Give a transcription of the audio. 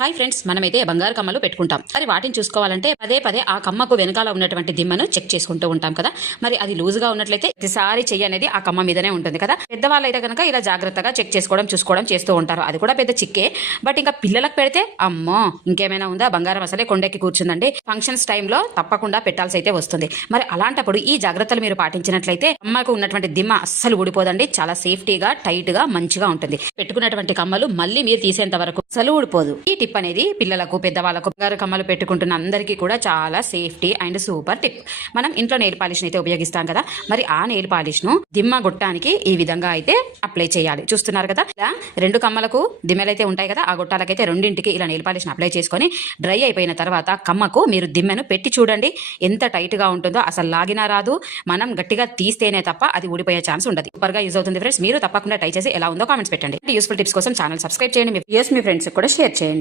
Hi friends, మనమైతే బంగారు కమ్మలు పెట్టుకుంటాం. మరి వాటిని చూసుకోవాలంటే పదే పదే ఆ కమ్మకు వెనకాల ఉన్నటువంటి దిమ్మను చెక్ చేసుకుంటూ ఉంటాం కదా. మరి అది లూజుగా ఉన్నట్లయితే ప్రతిసారి చెయ్యి అనేది ఆ కమ్మ మీదనే ఉంటుంది కదా. పెద్దవాళ్ళు అయితే కనుక ఇలా జాగ్రత్తగా చెక్ చేసుకోవడం చూసుకోవడం చేస్తూ ఉంటారు. అది కూడా పెద్ద చిక్కే. బట్ ఇంకా పిల్లలకు పెడితే అమ్మో ఇంకేమైనా ఉందా, బంగారం అసలే కొండెక్కి కూర్చుందండి. ఫంక్షన్స్ టైంలో తప్పకుండా పెట్టాల్సి అయితే వస్తుంది. మరి అలాంటప్పుడు ఈ జాగ్రత్తలు మీరు పాటించినట్లయితే కమ్మకు ఉన్నటువంటి దిమ్మ అస్సలు ఊడిపోదండి. చాలా సేఫ్టీగా టైట్ గా మంచిగా ఉంటుంది. పెట్టుకున్నటువంటి కమ్మలు మళ్ళీ మీరు తీసేంత వరకు అసలు ఊడిపోదు. ఈ టిప్ అనేది పిల్లలకు పెద్దవాళ్ళకు బంగారు కమ్మలు పెట్టుకుంటున్న అందరికీ కూడా చాలా సేఫ్టీ అండ్ సూపర్ టిప్. మనం ఇంట్లో నెయిల్ పాలిష్ అయితే ఉపయోగిస్తాం కదా. మరి ఆ నెయిల్ పాలిష్ ను దిమ్మ గొట్టానికి ఈ విధంగా అయితే అప్లై చేయాలి. చూస్తున్నారు కదా, ఇలా రెండు కమ్మలకు దిమ్మెలైతే ఉంటాయి కదా, ఆ గొట్టాలకైతే రెండింటికి ఇలా నెయిల్ పాలిష్ అప్లై చేసుకొని డ్రై అయిపోయిన తర్వాత కమ్మకు మీరు దిమ్మెను పెట్టి చూడండి. ఎంత టైట్ గా ఉంటుందో, అసలు లాగినా రాదు. మనం గట్టిగా తీస్తేనే తప్ప అది ఊడిపోయే ఛాన్స్ ఉండదు. సూపర్ గా యూజ్ అవుతుంది ఫ్రెండ్స్. మీరు తప్పకుండా ట్రై చేసి ఎలా ఉందో కామెంట్స్ పెట్టండి. యూస్ఫుల్ టిప్స్ కోసం ఛానల్ సబ్స్క్రైబ్ చేయండి. మీ ఫ్రెండ్స్ కూడా షేర్ చేయండి.